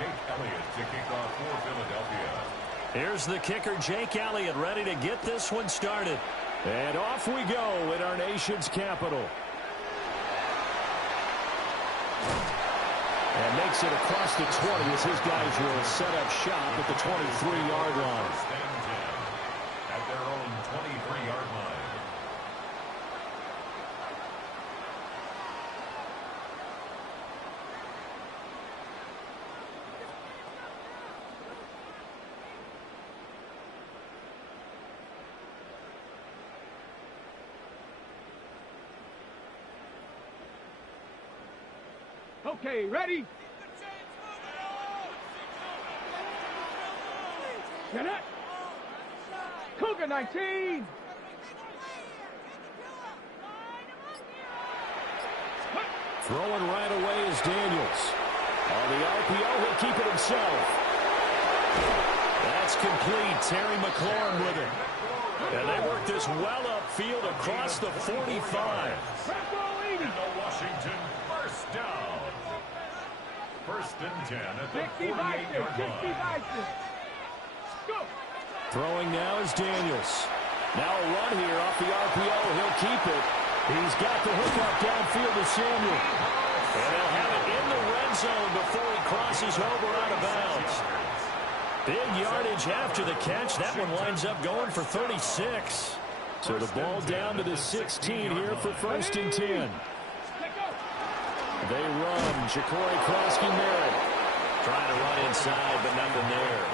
Jake Elliott to kick off for Philadelphia. Here's the kicker, Jake Elliott, ready to get this one started. And off we go in our nation's capital. And makes it across the 20 as his guys will set up shop at the 23-yard line. At their own 23-yard line. Okay, ready? Get it? Cougar 19. Throwing right away is Daniels. On the RPO, he'll keep it himself. That's complete. Terry McLaurin with it. And they work this well upfield across the 45. And the Washington first down. First and 10 at the 48-yard line. Throwing now is Daniels. Now a run here off the RPO. He'll keep it. He's got the hookup downfield to Samuel. And they'll have it in the red zone before he crosses over out of bounds. Big yardage after the catch. That one winds up going for 36. So the ball down to the 16 here for first and 10. They run. Ja'Cory Krosky-Merritt. Trying to run inside, but nothing there.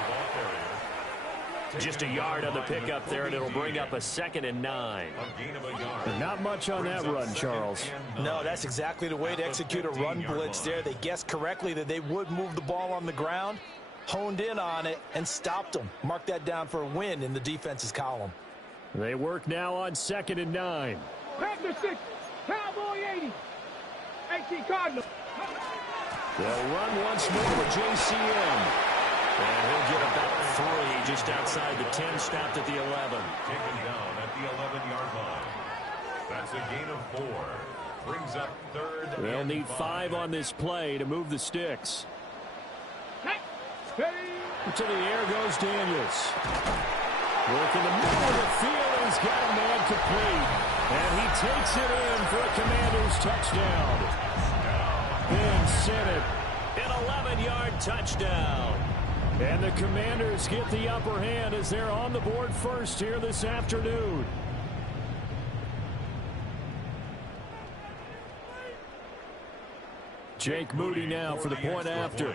Just a yard on the pickup there, and it'll bring up a 2nd and 9. Not much on that run, Charles. No, that's exactly the way to execute a run blitz there. They guessed correctly that they would move the ball on the ground, honed in on it, and stopped them. Mark that down for a win in the defense's column. They work now on 2nd and 9. Panther 6, Cowboy 80. 18 Cardinals. They'll run once more with JCM. And he'll get about 3 just outside the 10, stopped at the 11. Taken down at the 11-yard line. That's a gain of 4. Brings up 3rd. They'll need 5 on this play to move the sticks. To the air goes Daniels. Work in the middle of the field, and he's got a man complete. And he takes it in for a Commanders touchdown. And sent it. An 11-yard touchdown. And the Commanders get the upper hand as they're on the board first here this afternoon. Jake Moody now for the point after.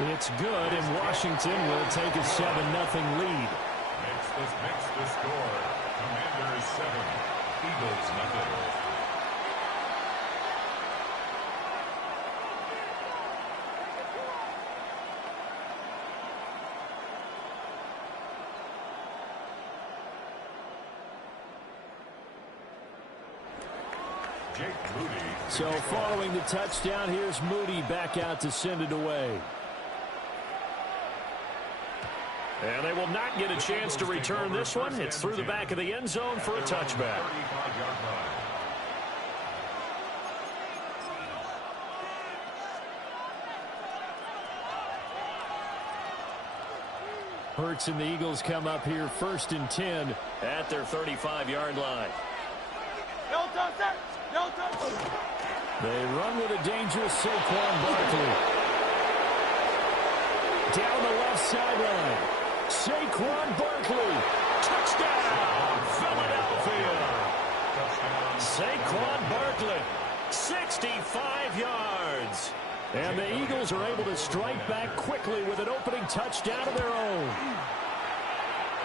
It's good, and Washington will take a 7-0 lead. Makes the score. Commanders 7, Eagles 0. Jake Moody. So following the touchdown, here's Moody back out to send it away. And they will not get a chance to return this one. It's through the back of the end zone for a touchback. Hurts and the Eagles come up here first and 10 at their 35-yard line. They run with a dangerous Saquon Barkley. Down the left sideline. Saquon Barkley. Touchdown, Philadelphia. Saquon Barkley, 65 yards. And the Eagles are able to strike back quickly with an opening touchdown of their own.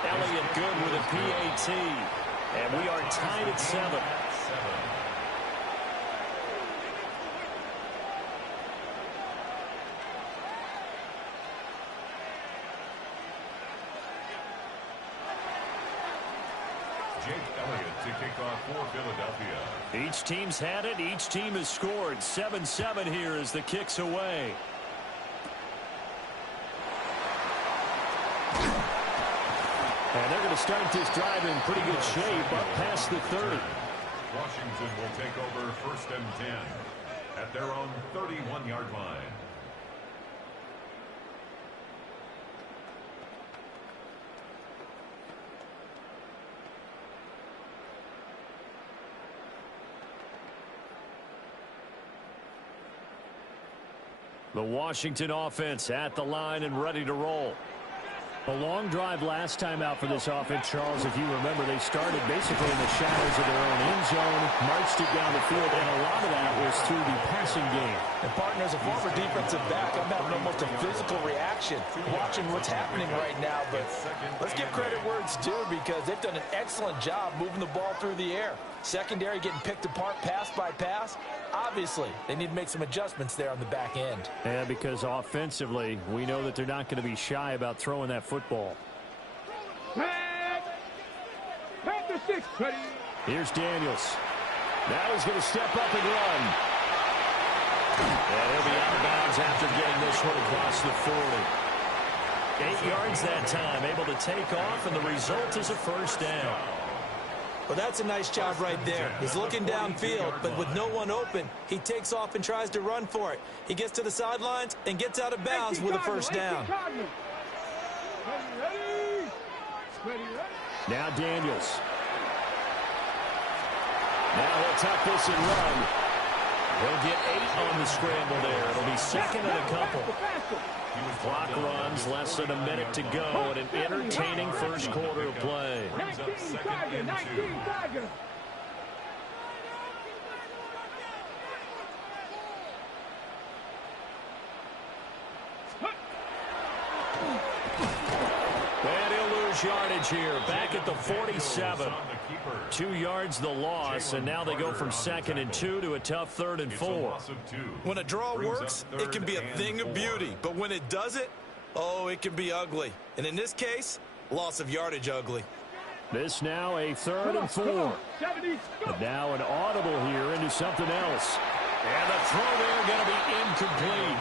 Elliott good with a PAT. And we are tied at 7. Jake Elliott to kick off for Philadelphia. Each team's had it. Each team has scored. 7-7 here as the kick's away. And they're going to start this drive in pretty good shape up past the 30. Washington will take over 1st and 10 at their own 31-yard line. The Washington offense at the line and ready to roll. A long drive last time out for this offense, Charles. If you remember, they started basically in the shadows of their own end zone, marched it down the field, and a lot of that was through the passing game. And partner, as a former defensive back, I'm having almost a physical reaction watching what's happening right now. But let's give credit where it's due, because they've done an excellent job moving the ball through the air. Secondary getting picked apart pass by pass. Obviously, they need to make some adjustments there on the back end. Yeah, because offensively, we know that they're not going to be shy about throwing that football. Back to 6, ready. Here's Daniels. Now he's going to step up and run. And he'll be out of bounds after getting this one across the 40. 8 yards that time, able to take off, and the result is a first down. Well, that's a nice job right there. He's looking downfield, but with no one open, he takes off and tries to run for it. He gets to the sidelines and gets out of bounds with a first down. Now Daniels. Now he'll tuck this and run. He'll get 8 on the scramble there. It'll be second and a couple. Clock runs, less than a minute to go, and an entertaining first quarter of play. 19, Tiger, 19, Tiger. And he'll lose yardage here, back at the 47. 2 yards the loss, and now they go from 2nd and 2 to a tough 3rd and 4. When a draw works, it can be a thing of beauty. But when it doesn't, oh, it can be ugly. And in this case, loss of yardage ugly. This now a 3rd and 4. But now an audible here into something else. And the throw there going to be incomplete.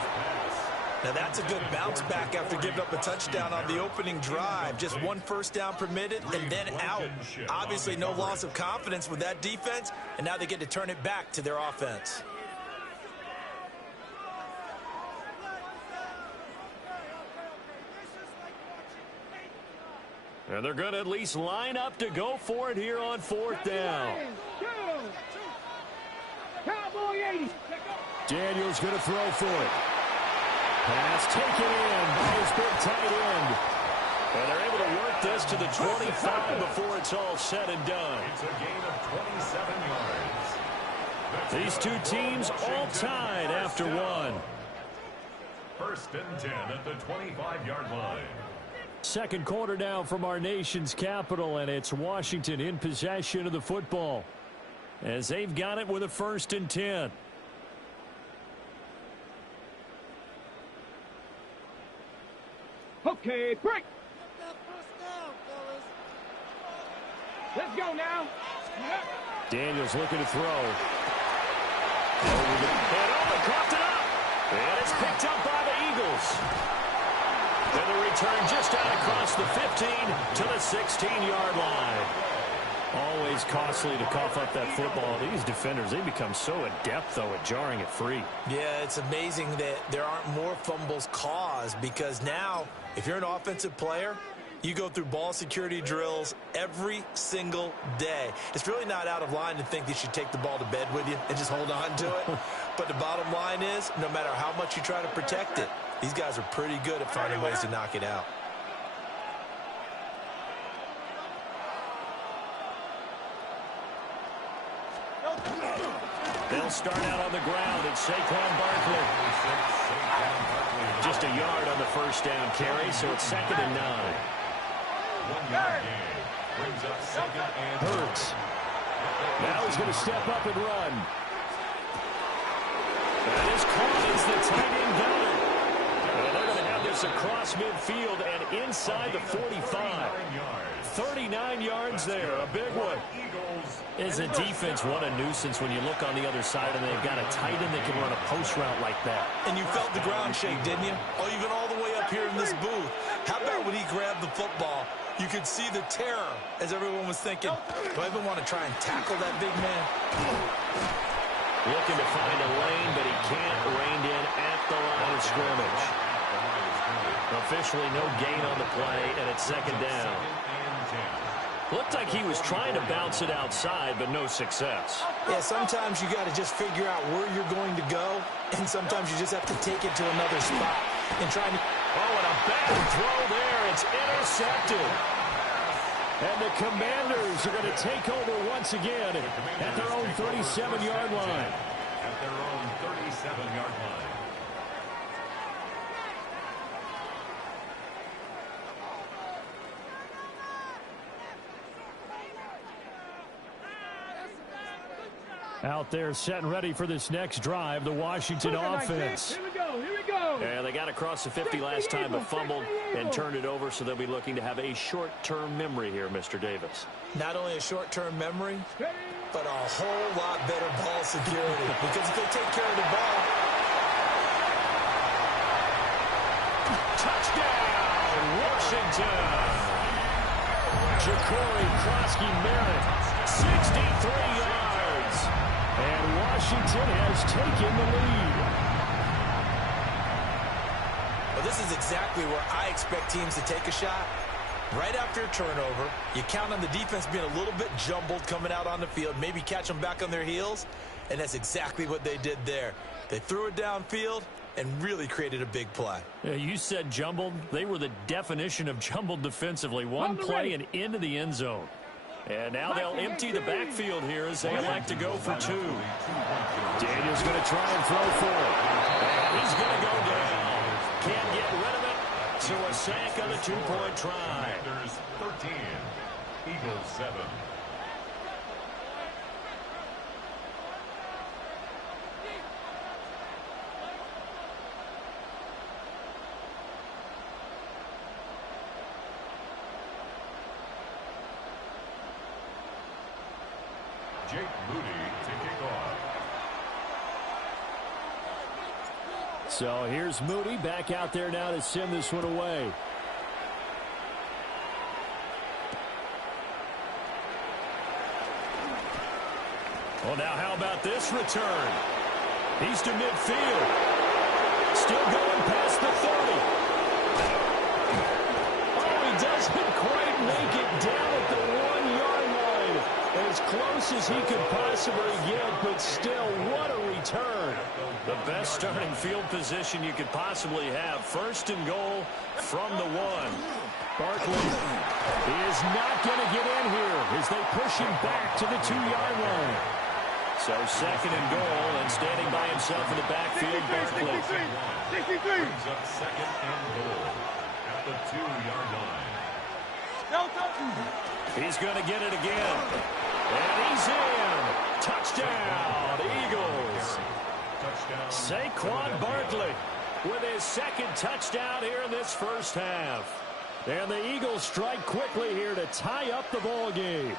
Now that's a good bounce back after giving up a touchdown on the opening drive. Just 1 first down permitted and then out. Obviously no loss of confidence with that defense, and now they get to turn it back to their offense. And they're going to at least line up to go for it here on 4th down. Cowboy 80. Daniels going to throw for it. Pass taken in by his big tight end. And they're able to work this to the 25 before it's all said and done. It's a gain of 27 yards. These two teams all tied after one. 1st and 10 at the 25-yard line. Second quarter now from our nation's capital, and it's Washington in possession of the football as they've got it with a 1st and 10. Okay, break. Let's go now. Daniels looking to throw. And coughed it up. And it's picked up by the Eagles. And the return just out across the 15 to the 16-yard line. Always costly to cough up that football. These defenders, they become so adept, though, at jarring it free. Yeah, it's amazing that there aren't more fumbles caused, because now, if you're an offensive player, you go through ball security drills every single day. It's really not out of line to think that you should take the ball to bed with you and just hold on to it. But the bottom line is, no matter how much you try to protect it, these guys are pretty good at finding ways to knock it out. They'll start out on the ground at Saquon Barkley. Just a yard on the first down carry, so it's 2nd and 9. 1 yard gain. Brings up 2nd and Hurts. Now he's going to step up and run. That is caught as the tight end got it. And they're going to have this across midfield and inside the 45. 39 yards there, a big one. As a defense, what a nuisance when you look on the other side and they've got a tight end that can run a post route like that. And you felt the ground shake, didn't you? Oh, you've been all the way up here in this booth. How about when he grabbed the football? You could see the terror as everyone was thinking, do I even want to try and tackle that big man? Looking to find a lane, but he can't rein in at the line of scrimmage. Officially no gain on the play, and it's second down. Looked like he was trying to bounce it outside, but no success. Yeah, sometimes you got to just figure out where you're going to go, and sometimes you just have to take it to another spot and try to... Oh, and a bad throw there. It's intercepted. And the Commanders are going to take over once again at their own 37-yard line. At their own 37-yard line. Out there set and ready for this next drive, the Washington offense. Here we go, here we go. Yeah, they got across the 50 last time, but fumbled and turned it over, so they'll be looking to have a short-term memory here, Mr. Davis. Not only a short-term memory, but a whole lot better ball security. Because if they take care of the ball... Touchdown, Washington! Ja'Cory Krosky-Merritt, 63 yards. And Washington has taken the lead. Well, this is exactly where I expect teams to take a shot. Right after a turnover, you count on the defense being a little bit jumbled coming out on the field, maybe catch them back on their heels, and that's exactly what they did there. They threw it downfield and really created a big play. Yeah, you said jumbled. They were the definition of jumbled defensively. One play and into the end zone. And now they'll empty the backfield here as they elect to go for two. Daniel's going to try and throw for it. And he's going to go down. Can't get rid of it. So a sack on the two-point try. Commanders 13, Eagles 7. Jake Moody to kick off. So here's Moody back out there now to send this one away. Well, now how about this return? He's to midfield. Still going past the 30. Oh, he doesn't quite make it down at the 1-yard line. As close as he could possibly get, but still, what a return. The best starting field position you could possibly have. First and goal from the 1. Barkley is not going to get in here as they push him back to the 2-yard line. So second and goal, and standing by himself in the backfield, Barkley. 63. Brings up second and goal at the 2-yard line. He's going to get it again. And he's in. Touchdown, Eagles. Touchdown. Saquon Barkley with his second touchdown here in this first half. And the Eagles strike quickly here to tie up the ball game.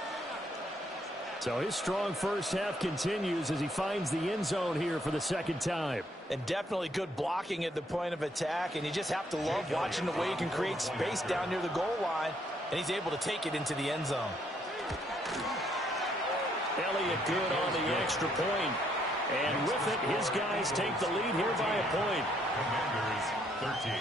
So his strong first half continues as he finds the end zone here for the second time. And definitely good blocking at the point of attack, and you just have to love watching the way he can create space down near the goal line, and he's able to take it into the end zone. Elliott good on the extra point. And with it, his guys take the lead here by a point. Commanders 13.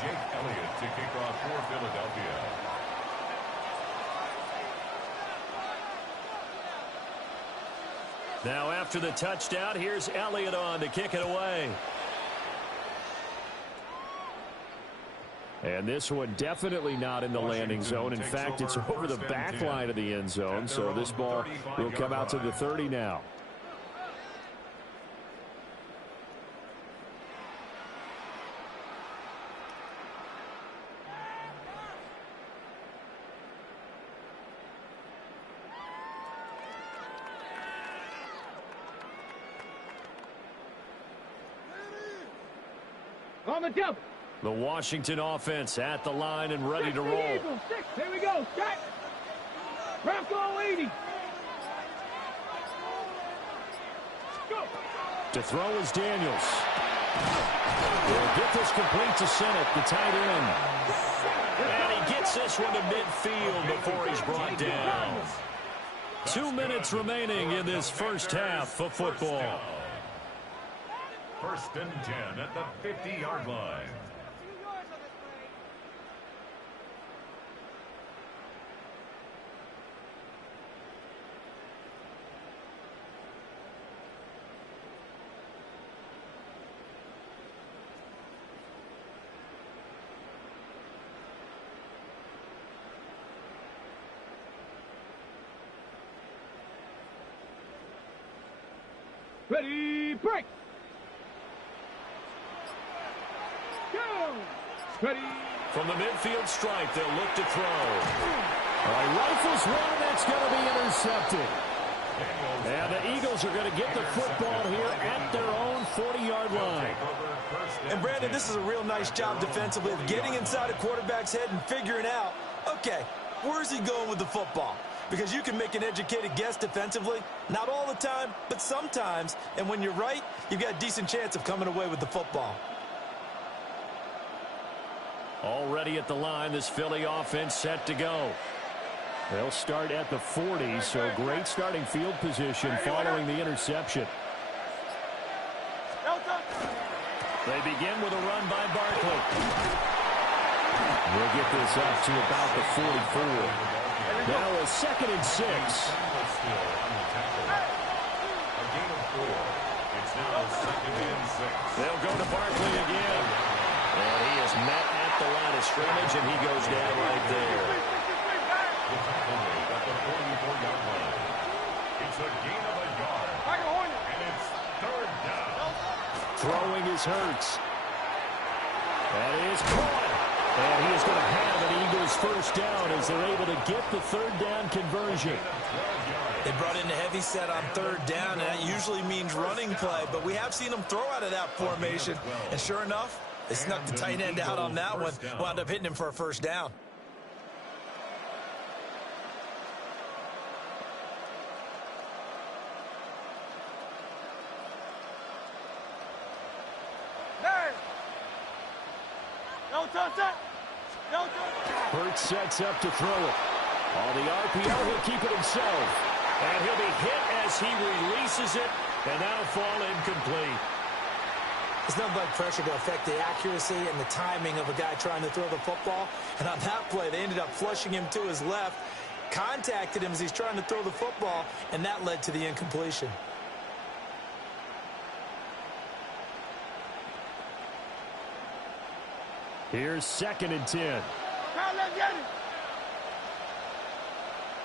Jake Elliott to kick off for Philadelphia. Now after the touchdown, here's Elliott on to kick it away. And this one definitely not in the landing zone. In fact, it's over the back line of the end zone. So this ball will come out to the 30 now. On the double. The Washington offense at the line and ready to 60 roll. Eagles, 6. Here we go. Set. Bronco 80. Go. To throw is Daniels. Will get this complete to Senate, the tight end. And he gets this one to midfield before he's brought down. 2 minutes remaining in this first half of football. First and 10 at the 50-yard line. Ready, break. Go. Ready. From the midfield stripe, they'll look to throw. All right, rifles one, that's going to be intercepted. And the Eagles are going to get the football here at their own 40-yard line. And, Brandon, this is a real nice job defensively of getting inside a quarterback's head and figuring out, okay, where's he going with the football? Because you can make an educated guess defensively. Not all the time, but sometimes. And when you're right, you've got a decent chance of coming away with the football. Already at the line, this Philly offense set to go. They'll start at the 40, so great starting field position following the interception. They begin with a run by Barkley. We'll get this up to about the 44. Now a 2nd and 6. They'll go to Barkley again. And he is met at the line of scrimmage, and he goes down right there. It's a gain of a yard. And it's 3rd down. Throwing is Hurts. That is caught. And he is going to have an Eagles first down as they're able to get the 3rd down conversion. They brought in a heavy set on 3rd down, and that usually means running play, but we have seen them throw out of that formation. And sure enough, they snuck the tight end out on that one, wound up hitting him for a first down. Hurts sets up to throw it. On the RPO, he'll keep it himself. And he'll be hit as he releases it, and that'll fall incomplete. There's nothing like pressure to affect the accuracy and the timing of a guy trying to throw the football. And on that play, they ended up flushing him to his left, contacted him as he's trying to throw the football, and that led to the incompletion. Here's 2nd and 10.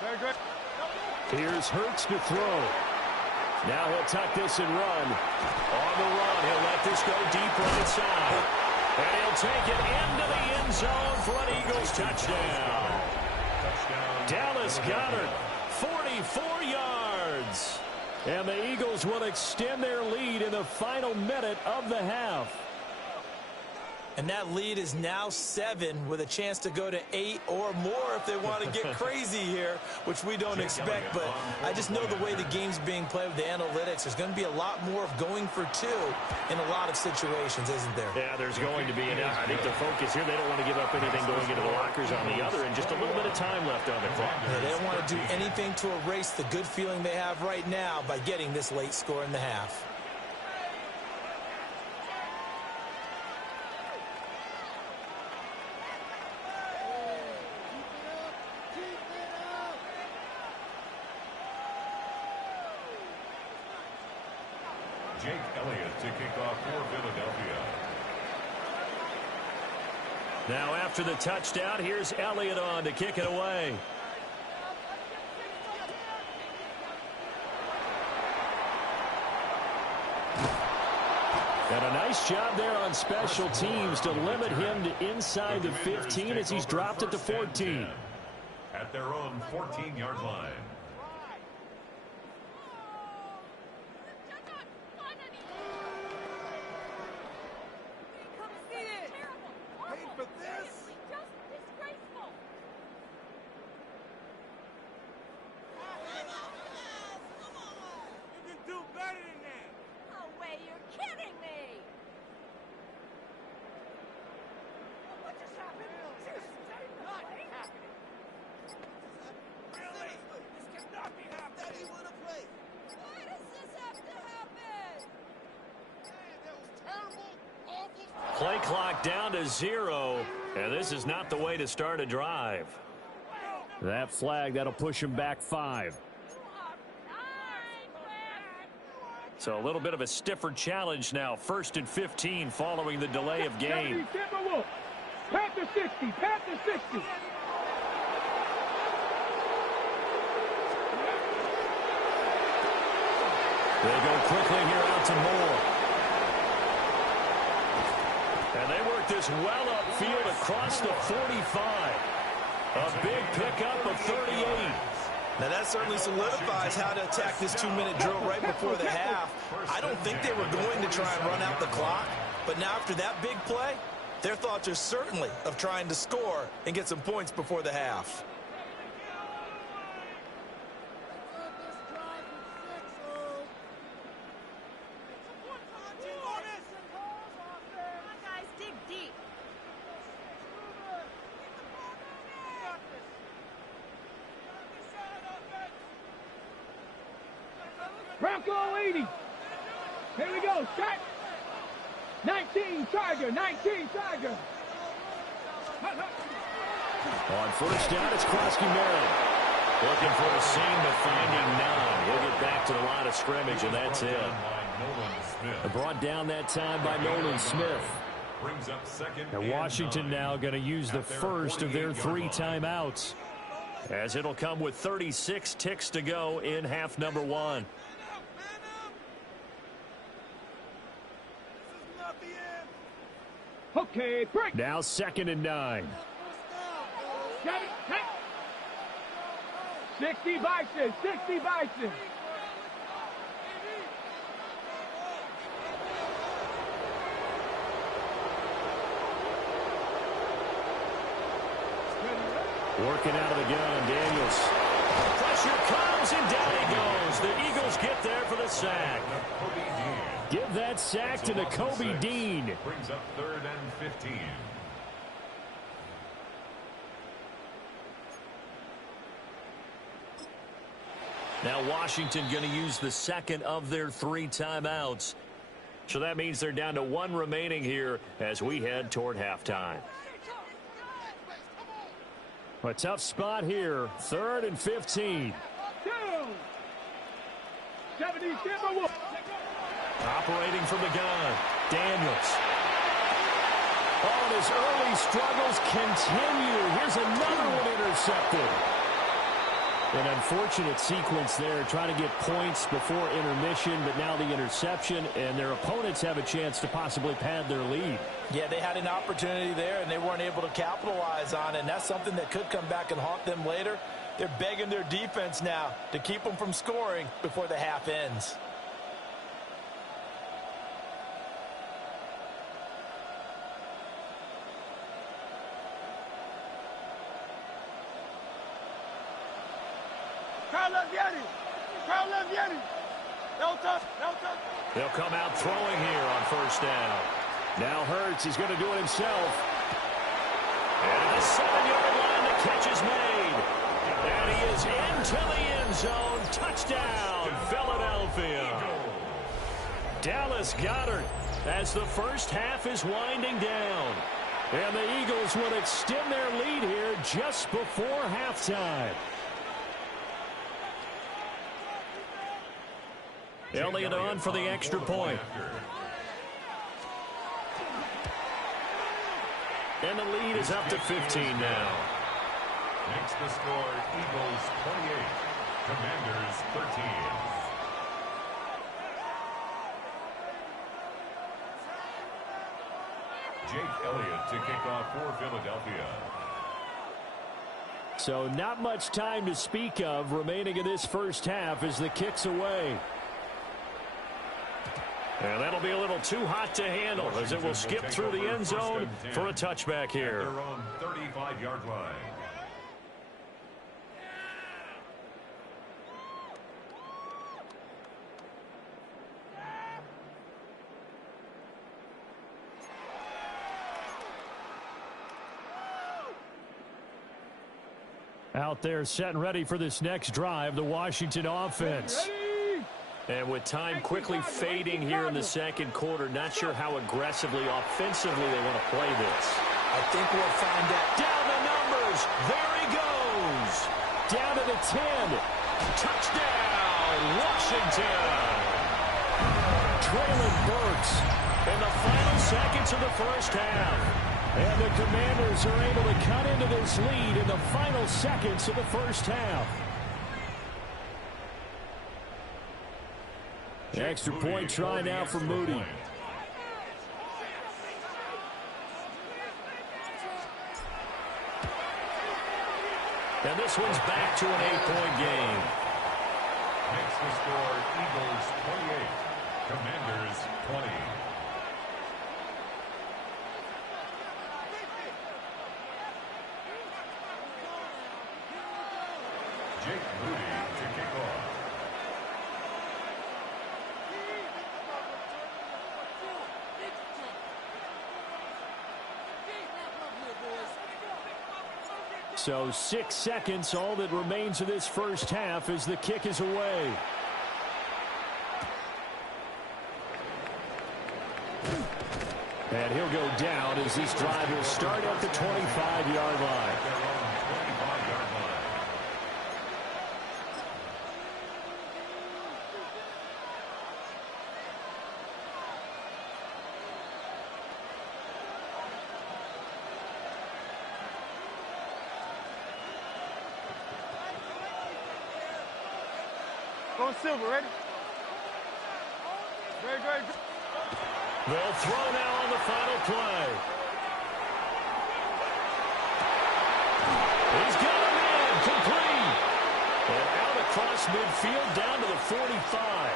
Very good. Here's Hurts to throw. Now he'll tuck this and run. On the run, he'll let this go deep right side. And he'll take it into the end zone for an Eagles touchdown. Dallas Goedert, 44 yards. And the Eagles will extend their lead in the final minute of the half. And that lead is now 7 with a chance to go to 8 or more if they want to get crazy here, which we don't expect. But I just know the way the game's being played with the analytics, there's going to be a lot more of going for 2 in a lot of situations, isn't there? Yeah, there's going to be. And I think the focus here, they don't want to give up anything going into the lockers on the other, and just a little bit of time left on the clock. Yeah, they don't want to do anything to erase the good feeling they have right now by getting this late score in the half. Jake Elliott to kick off for Philadelphia. Now after the touchdown, here's Elliott on to kick it away. And a nice job there on special teams to limit him to inside the 15 as he's dropped it to 14. At their own 14-yard line. play clock down to 0, and this is not the way to start a drive. That flag, that'll push him back 5. So a little bit of a stiffer challenge now. 1st and 15 following the delay of game. Panther 60, Panther 60. They go quickly here out to Moore. And they work this well upfield across the 45. A big pickup of 38. Now that certainly solidifies how to attack this 2-minute drill right before the half. I don't think they were going to try and run out the clock, but now after that big play, their thoughts are certainly of trying to score and get some points before the half. Bronco 80. Here we go. Shot. 19 Tiger. 19 Tiger. On first down, it's Krosky-Merritt. Looking for a seam, but finding none. He'll get back to the line of scrimmage, and that's it. Brought down that time by Nolan Smith. And Washington now going to use the first of their 3 timeouts, as it'll come with 36 ticks to go in half number 1. Okay, break. Now 2nd and 9. Got it. Hey. 60 Bison. 60 Bison. Working out of the gun, Daniels. Pressure comes, and down he goes. The Eagles get there for the sack. Give that sack to Nakobe Dean. Brings up 3rd and 15. Now Washington going to use the second of their 3 timeouts. So that means they're down to 1 remaining here as we head toward halftime. A tough spot here. 3rd and 15. 70 Timberwolves. Operating from the gun, Daniels. Oh, and his early struggles continue. Here's another one intercepted. An unfortunate sequence there, trying to get points before intermission, but now the interception, and their opponents have a chance to possibly pad their lead. Yeah, they had an opportunity there, and they weren't able to capitalize on it, and that's something that could come back and haunt them later. They're begging their defense now to keep them from scoring before the half ends. They'll come out throwing here on 1st down. Now Hurts is going to do it himself. And at the 7-yard line, the catch is made. And he is into the end zone. Touchdown, Philadelphia. Dallas Goedert as the first half is winding down. And the Eagles will extend their lead here just before halftime. Elliott on for the extra point. And the lead is up to 15 now. Makes the score Eagles 28, Commanders 13. Jake Elliott to kick off for Philadelphia. So not much time to speak of remaining in this first half as the kick's away. And that'll be a little too hot to handle as it will skip through the end zone for a touchback here. Their own 35-yard line. Out there set and ready for this next drive, the Washington offense. And with time quickly fading here in the second quarter, not sure how aggressively, offensively they want to play this. I think we'll find out. Down the numbers. There he goes. Down to the 10. Touchdown, Washington. Traylon Burks in the final seconds of the first half. And the Commanders are able to cut into this lead in the final seconds of the first half. Extra point try now for Moody. And this one's back to an 8-point game. Makes the score Eagles 28, Commanders 20. Jake Moody to kick off. So 6 seconds, all that remains of this first half as the kick is away. And he'll go down as this drive will start at the 25-yard line. Going Silver, ready? Very, very good. They'll throw now on the final play. He's got him in, complete. And out across midfield down to the 45.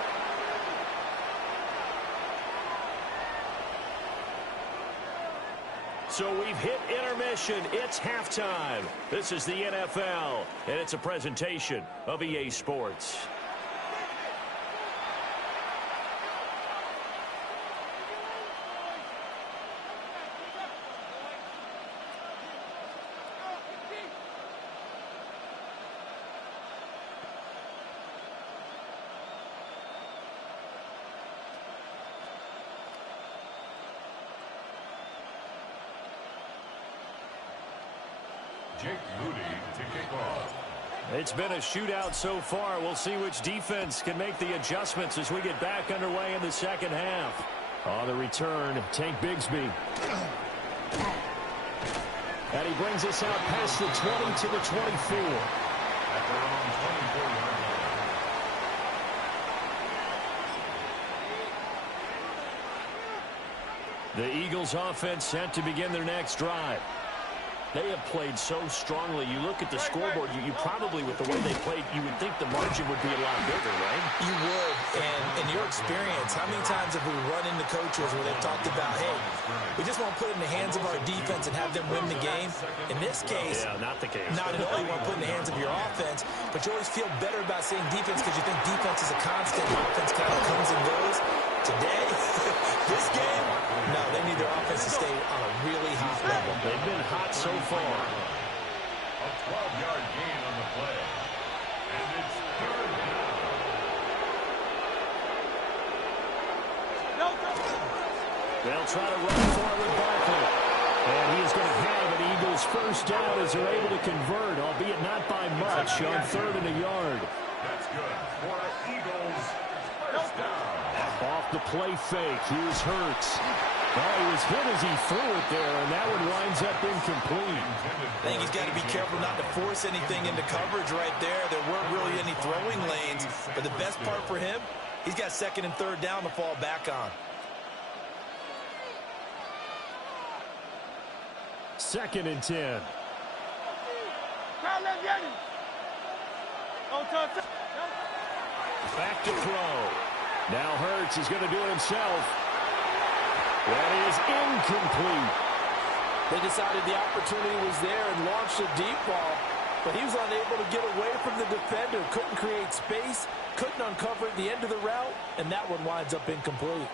So we've hit intermission. It's halftime. This is the NFL, and it's a presentation of EA Sports. Jake Moody to kick off. It's been a shootout so far. We'll see which defense can make the adjustments as we get back underway in the second half. On the return, Tank Bigsby. And he brings us out past the 20 to the 24. At their own 24-yard line. The Eagles offense set to begin their next drive. They have played so strongly. You look at the scoreboard, you probably, with the way they played, you would think the margin would be a lot bigger, right? You would. And in your experience, how many times have we run into coaches where they've talked about, hey, we just want to put it in the hands of our defense and have them win the game? In this case, yeah, not the case. Not at all. You want to put it in the hands of your offense, but you always feel better about saying defense because you think defense is a constant. Offense kind of comes and goes. Today, this game, no, they need their offense to stay on a really hot level. They've been hot so far. A 12-yard gain on the play. And it's third down. They'll try to run for it with Barkley. And he is going to have an Eagles first down as they're able to convert, albeit not by much, on 3rd and a yard. That's good for Eagles first down. Off the play fake, here's Hurts. Oh, he was hit as he threw it there, and that one winds up incomplete. I think he's got to be careful not to force anything into coverage right there. There weren't really any throwing lanes, but the best part for him, he's got 2nd and 3rd down to fall back on. 2nd and 10. Back to throw. Now Hurts is going to do it himself. That is incomplete. They decided the opportunity was there and launched a deep ball, but he was unable to get away from the defender, couldn't create space, couldn't uncover the end of the route, and that one winds up incomplete.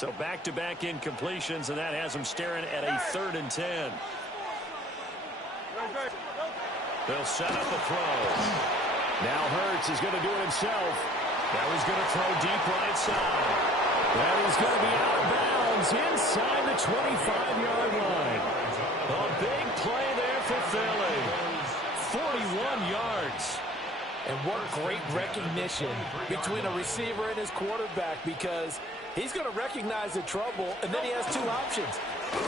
So back-to-back incompletions, and that has them staring at a 3rd and 10. They'll set up a throw. Now Hurts is going to do it himself. Now he's going to throw deep right side. That is going to be out of bounds inside the 25-yard line. A big play there for Philly. 41 yards. And what great recognition between a receiver and his quarterback, because he's going to recognize the trouble, and then he has two options.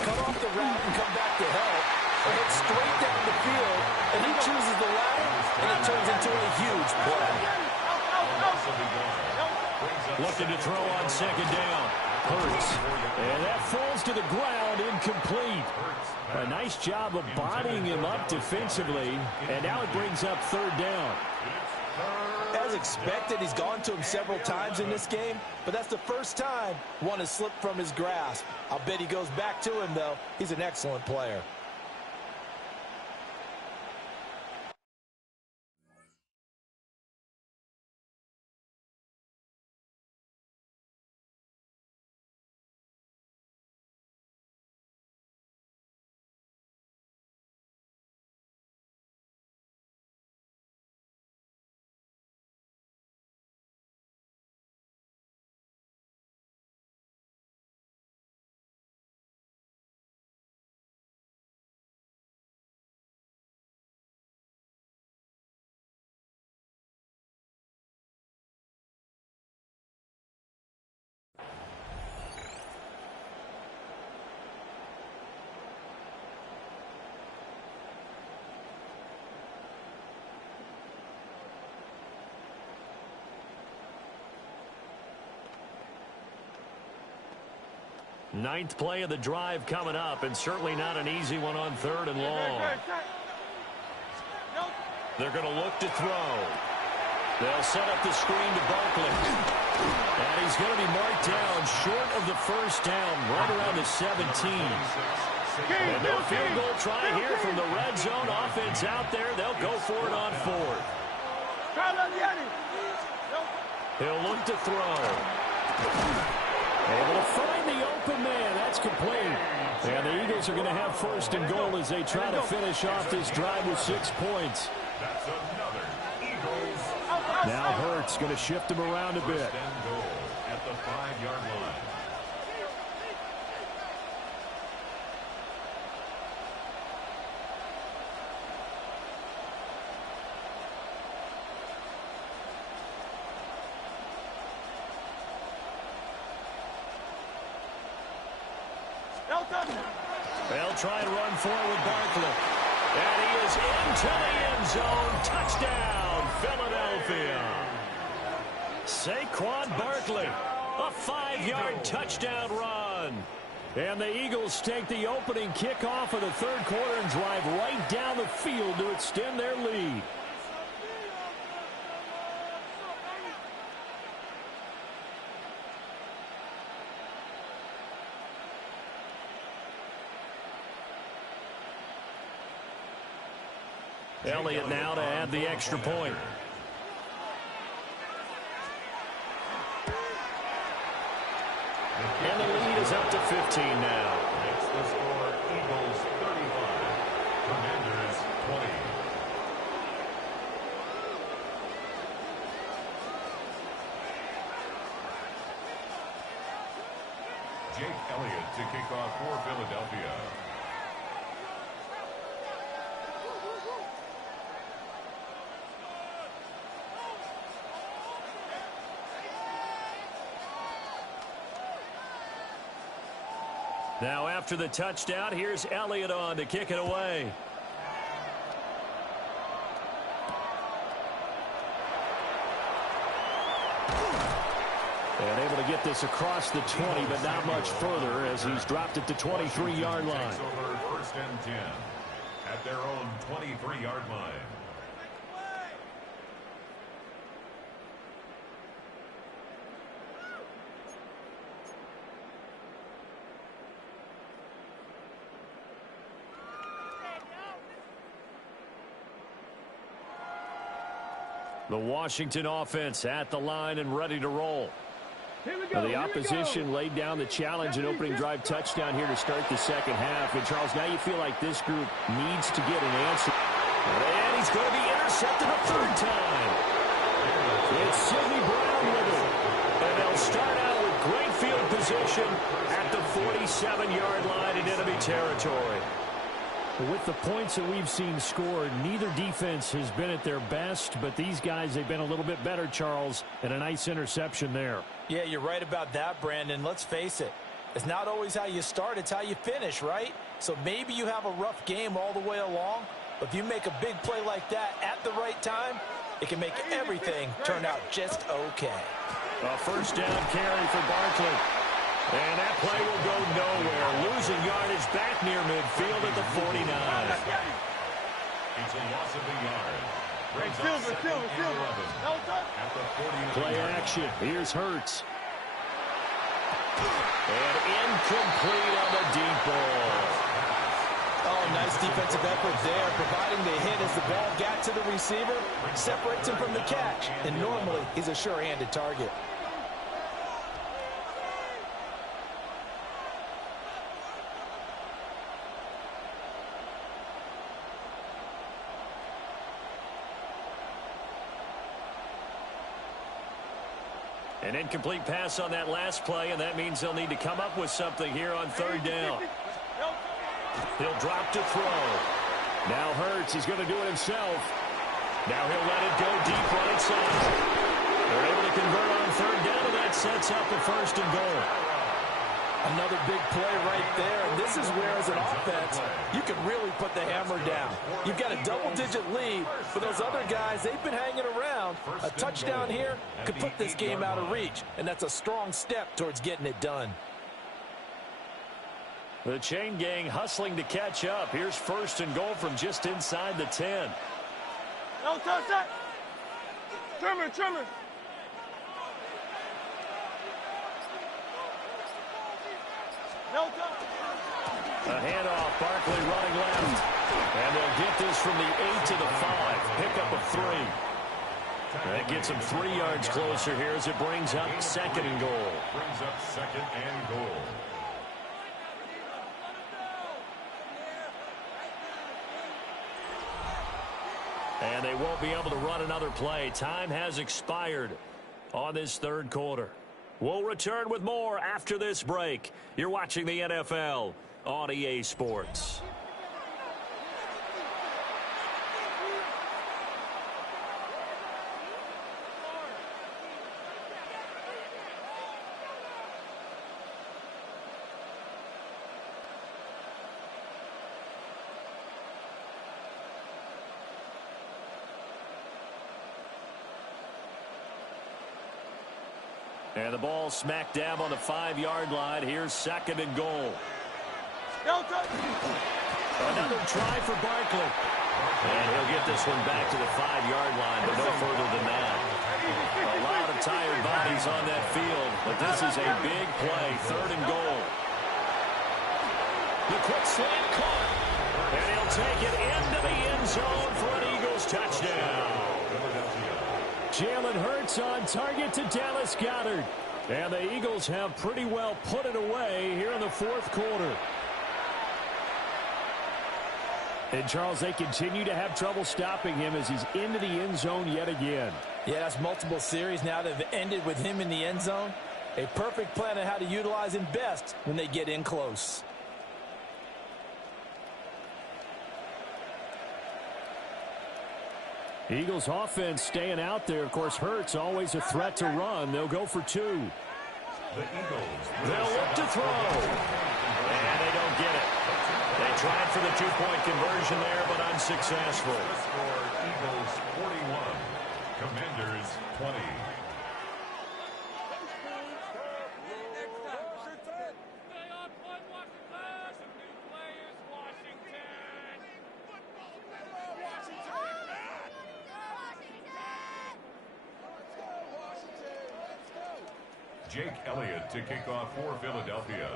Cut off the route and come back to help, or head straight down the field, and he chooses the latter, and it turns into a huge play. Looking to throw on 2nd down. Hurts. And that falls to the ground, incomplete. A nice job of bodying him up defensively, and now it brings up 3rd down. As expected, he's gone to him several times in this game, but that's the first time one has slipped from his grasp. I'll bet he goes back to him, though. He's an excellent player. Ninth play of the drive coming up, and certainly not an easy one on 3rd and long. They're going to look to throw. They'll set up the screen to Barkley. And he's going to be marked down short of the 1st down, right around the 17. And no field goal try here from the red zone. Offense out there. They'll go for it on 4th. He'll look to throw. Able to find the open man. That's complete. And the Eagles are going to have 1st and goal as they try to finish off this drive with 6 points. That's another Eagles. Now Hurts going to shift him around a bit. 1st and goal at the 5-yard line. They'll try and run forward with Barkley. And he is into the end zone. Touchdown, Philadelphia. Saquon Barkley, a 5-yard touchdown run. And the Eagles take the opening kickoff of the 3rd quarter and drive right down the field to extend their lead. Elliott now to add the extra point. And the lead is up to 15 now. Makes the score Eagles 35, Commanders 20. Jake Elliott to kick off for Philadelphia. Now after the touchdown, here's Elliott on to kick it away. And able to get this across the 20, but not much further as he's dropped it to 23-yard line. Takes over 1st and 10 at their own 23-yard line. The Washington offense at the line and ready to roll. Here we go. Well, the opposition laid down the challenge and opening drive touchdown here to start the second half. And, Charles, now you feel like this group needs to get an answer. And he's going to be intercepted a third time. It's Sidney Brown with it. And they'll start out with great field position at the 47-yard line in enemy territory. With the points that we've seen scored, neither defense has been at their best, but these guys, they've been a little bit better, Charles, and a nice interception there. Yeah, you're right about that, Brandon. Let's face it. It's not always how you start, it's how you finish, right? So maybe you have a rough game all the way along, but if you make a big play like that at the right time, it can make everything turn out just okay. A first down carry for Barkley. And that play will go nowhere. Losing yardage back near midfield at the 49. It's a loss of a yard. Brings up Silver. second and 11 at the 49. Play action. Here's Hurts. And incomplete on the deep ball. Oh, nice defensive effort there, providing the hit as the ball got to the receiver, separates him from the catch, and normally he's a sure-handed target. An incomplete pass on that last play, and that means they'll need to come up with something here on third down. He'll drop to throw. Now Hurts, he's going to do it himself. Now he'll let it go deep right side. They're able to convert on third down, and that sets up a first and goal. Another big play right there. And this is where, as an offense, you can really put the hammer down. You've got a double-digit lead, but those other guys, they've been hanging around. A touchdown here could put this game out of reach, and that's a strong step towards getting it done. The chain gang hustling to catch up. Here's first and goal from just inside the 10. No touch that. Trimmer. No touch. A handoff, Barkley running left. And they'll get this from the 8 to the 5. Pickup of 3. That gets them 3 yards closer here as it brings up second and goal. Brings up second and goal. And they won't be able to run another play. Time has expired on this third quarter. We'll return with more after this break. You're watching the NFL on EA Sports. And the ball smack dab on the 5-yard line. Here's second and goal. Another try for Barkley. And he'll get this one back to the 5-yard line, but no further than that. A lot of tired bodies on that field, but this is a big play. Third and goal. The quick slant caught. And he'll take it into the end zone for an Eagles touchdown. Jalen Hurts on target to Dallas Goedert. And the Eagles have pretty well put it away here in the fourth quarter. And, Charles, they continue to have trouble stopping him as he's into the end zone yet again. Yeah, that's multiple series now that have ended with him in the end zone. A perfect plan on how to utilize him best when they get in close. Eagles offense staying out there. Of course, Hurts always a threat to run. They'll go for 2. The Eagles. They'll look to throw. And they don't get it. They tried for the 2-point conversion there, but unsuccessful. Score Eagles 41. Commanders 20. Jake Elliott to kick off for Philadelphia.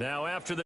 Now after the